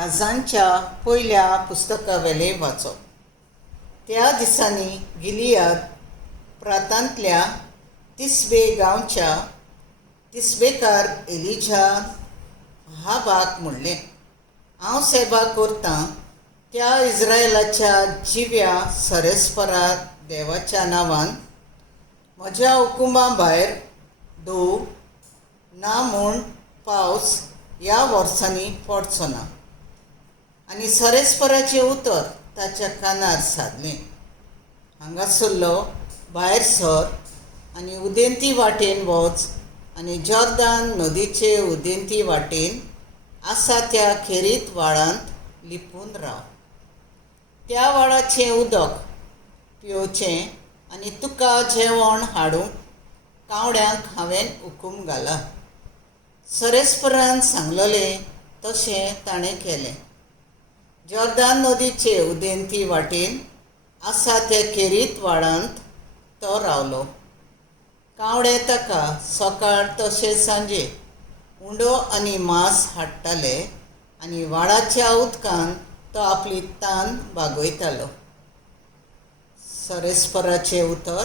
राजांच्या पयल्या पुस्तकावेले वाचप. त्या दिसांनी गिलियाद प्रांतांतल्या तिस्बे गांवच्या तिस्बेकार एलिजा अहाबाक म्हणलें, हांव सेवा करतां त्या इस्रायेलाच्या जिव्या सरेस्परा देवाच्या नांवान म्हज्या हुकुमा भायर धोव ना म्हूण पावस ह्या वर्सांनी पडचो ना. आनी सरेस्पराचें उतर ताच्या कानार सादलें, हांगासरलो भायर सर आनी उदेंती वाटेन वच आनी जॉर्दान नदीचे उदेंती वाटेन आसा त्या खेरीत व्हाळांत लिपून राव. त्या व्हाळाचें उदक पिवचें आनी तुका जेवण हाडूंक कावड्यांक हांवें हुकूम घाला. सरेस्परान सांगलेलें तशें ताणें केलें. जॉर्दान नदीचे उदेंती वाटेन आसा त्या खेरीत व्हाळांत तो रावलो. कावडे ताका सकाळ तशें सांजे उंडो आनी मांस हाडटाले आनी व्हाळाच्या उदकान तो आपली तान बागयतालो. सरेस्पराचें उतर,